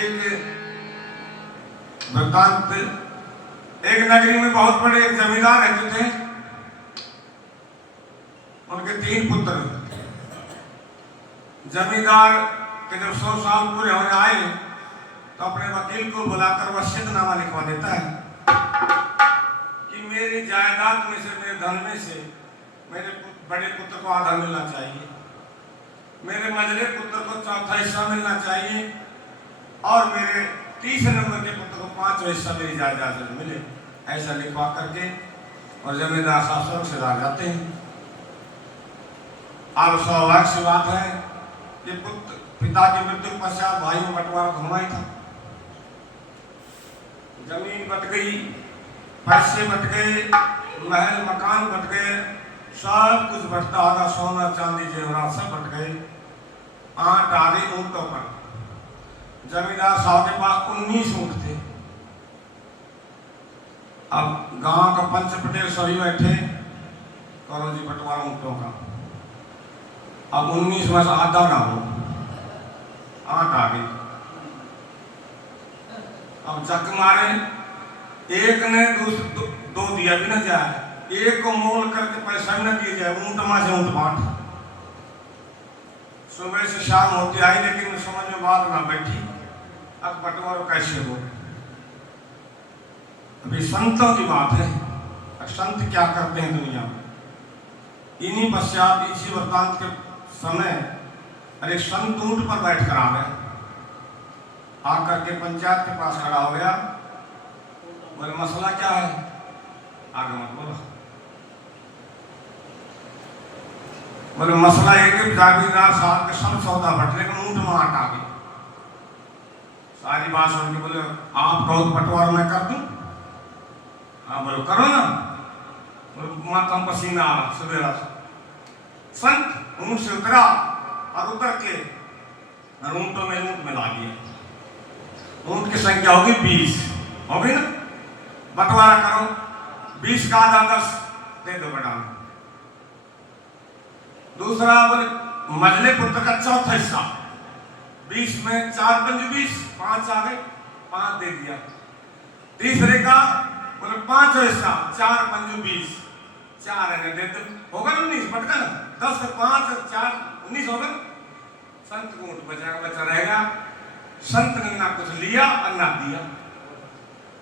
एक वृत्तांत, एक नगरी में बहुत बड़े एक जमींदार रहते थे। उनके 3 पुत्र। जमींदार के जब 100 साल पूरे होने आए तो अपने वकील को बुलाकर वसीयतनामा लिखवा देता है कि मेरी जायदाद में से, मेरे धन में से मेरे बड़े पुत्र को आधा मिलना चाहिए, मेरे मझले पुत्र को चौथा हिस्सा मिलना चाहिए और मेरे तीसरे नंबर के पुत्र को 5वां हिस्सा मेरी जायदाद से मिले। ऐसा लिखवा करके और जमींदार साहब से जा जाते हैं। अब सौभाग्य से बात है कि पिता की मृत्यु के पश्चात भाई में बंटवारा होना ही था। जमीन बट गई, पैसे बट गए, महल मकान बट गए, सब कुछ बटता होगा, सोना चांदी जेवरात सब बट गए। 8 आधे ऊंटों पर। जमींदार साहब के पास 19 ऊंट थे। अब गांव का पंच पटेल सभी बैठे, करो जी बंटवारा ऊंटों का। अब 19 में से आधा ना हो, 8 आ गई। अब जक मारे, एक ने दो दिया भी ना जाए, एक को मोल करके पैसा भी ना दिया जाए, ऊंट मां से ऊंट बांट। सुबह से शाम होती आई लेकिन समझ में बात ना बैठी, अब बंटवारा कैसे हो। अभी संतों की बात है, संत क्या करते हैं दुनिया में। इन्हीं पश्चात इसी वृत्तांत के समय अरे संत ऊंट पर बैठ कर आ गए, आकर के पंचायत के पास खड़ा हो गया। बोले मसला क्या है, आगे मत बोलो। बोले मसला है कि जागीरदार साहब के सब सौदा बट, लेकिन ऊंट में आटा आ गई। सारी बात सुन के बोले आप कहो बंटवारा मैं कर दूं? हाँ बोलो करो ना। बोले माथा में पसीना आ रहा सवेरा। संत ऊंट से उतरा और उतर के ऊंटों में ऊंट मिला दिया। ऊंट की संख्या होगी 20, हो गई ना। बंटवारा करो, 20 का आधा 10 दे दो बेटा। दूसरा बोले मझले पुत्र का चौथा हिस्सा, 20 में 4 पंज 20, 5 आ गए, 5 दे दिया। तीसरे का बोले 5वां हिस्सा, 4 पंज 20, 4 है दे दो, होगा 19, बटका ना 10 5 4 19 होगा। संत को ऊंट बचा रहेगा। संत ने ना कुछ लिया और ना दिया,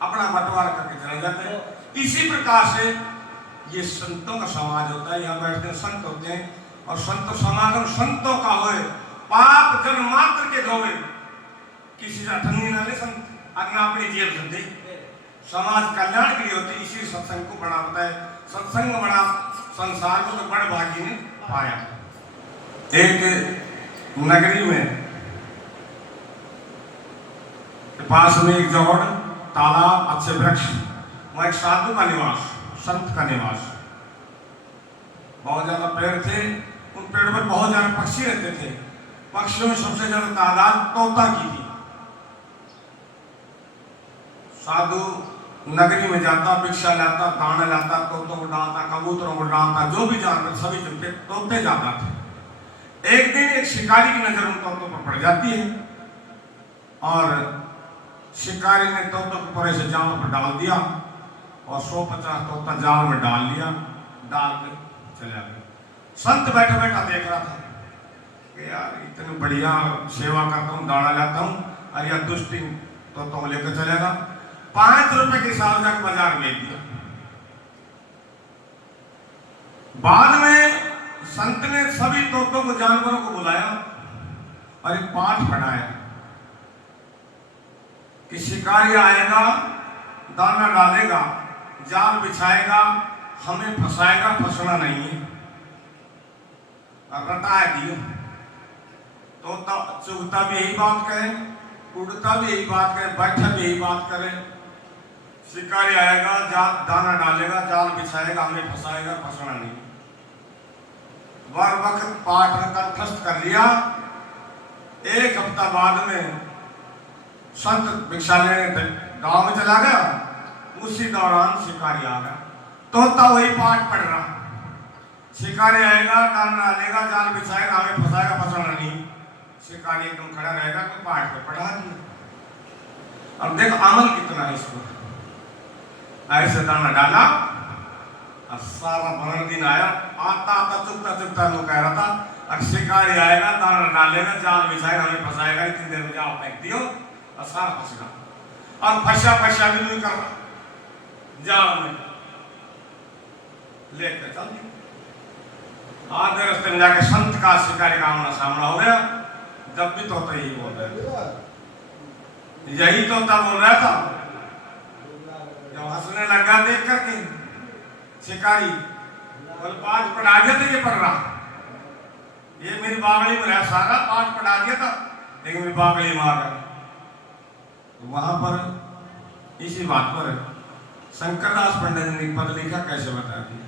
अपना बंटवारा करके चले जाते हैं। इसी प्रकार से ये संतों का समाज होता है। यहाँ बैठते संत होते हैं और संत समागम संतों का होए, पाप जन्म मात्र के धोवे, किसी से अठन्नी ना ले संत, अपना अपनी जेब से दे। समाज कल्याण के लिए होती, इसी सत्संग को बड़ा होता है। सत्संग बड़ा संसार को तो बड़ भागी ने पाया। एक नगरी में पास में एक जौड़, तालाब, अच्छे वृक्ष, वहां एक साधु का निवास, संत का निवास। बहुत ज्यादा पेड़ थे, उन पेड़ पर बहुत ज्यादा पक्षी रहते थे। पक्षियों में सबसे ज्यादा तादाद तोता की थी। साधु नगरी में जाता, भिक्षा लाता, दाना लाता, तोतों को डालता, कबूतरों को डालता, जो भी जानवर सभी चुनते तोते जाता थे। एक दिन एक शिकारी की नजर उन तोतों पर पड़ जाती है और शिकारी ने तोतों को परे से जाल पर डाल दिया और 150 तोता जाल में डाल लिया, डाल के चला गया। संत बैठा बैठा देख रहा था कि यार इतनी बढ़िया सेवा करता हूँ, दाना लाता हूँ, और यह दुष्टी तोतों को लेकर चलेगा। 5 रुपए के हिसाब से बाजार बेच दिया। बाद में संत ने सभी तोतों को, जानवरों को बुलाया और एक पाठ पढ़ाया कि शिकारी आएगा, दाना डालेगा, जाल बिछाएगा, हमें फंसाएगा, फंसना नहीं है। और रटाया दियो। तोता चुगता भी यही बात कहे, उड़ता भी यही बात करे, बैठा भी यही बात करे। शिकारी आएगा, जाल दाना डालेगा, जाल बिछाएगा, हमें फंसाएगा, फंसना नहीं। वर वक्त पाठ ने कंठस्थ कर लिया। 1 हफ्ता बाद में संत भिक्षा लेने गांव में चला गया। उसी दौरान शिकारी आ गया। तोता वही पाठ पढ़ रहा। शिकारी आएगा, दाना डालेगा, जाल बिछाएगा, हमें फंसाएगा, फंसाना नहीं। शिकारी एकदम खड़ा रहेगा तो पाठ पे पढ़ा दिया। अब देखो अमल कितना है इसको। ऐसे दाना डाला और सारा भरण दिन आया, आता आता चुपता चुपता लोग कह रहा था अब शिकारी आएगा, दाना डालेगा, जाल बिछाएगा, हमें फंसाएगा, इतनी देर में जाल फेंक दियो और सारा फंस गया। और फंसा फंसा भी नहीं कर रहा, जाल में लेकर चल दिया। आधे रास्ते में जाके संत का शिकारी का आमना सामना हो गया। जब भी तोता यही बोल रहा था, यही तोता बोल रहा था जब हंसने लगा देख करके शिकारी, बोल पाठ पढ़ा दिया तो ये पढ़ रहा, ये मेरी बागड़ी में रहा, सारा पाठ पढ़ा दिया था लेकिन मेरी बागड़ी में आ गया। वहां पर इसी बात पर शंकरदास पंडित ने पद लिखा, कैसे बता दिया।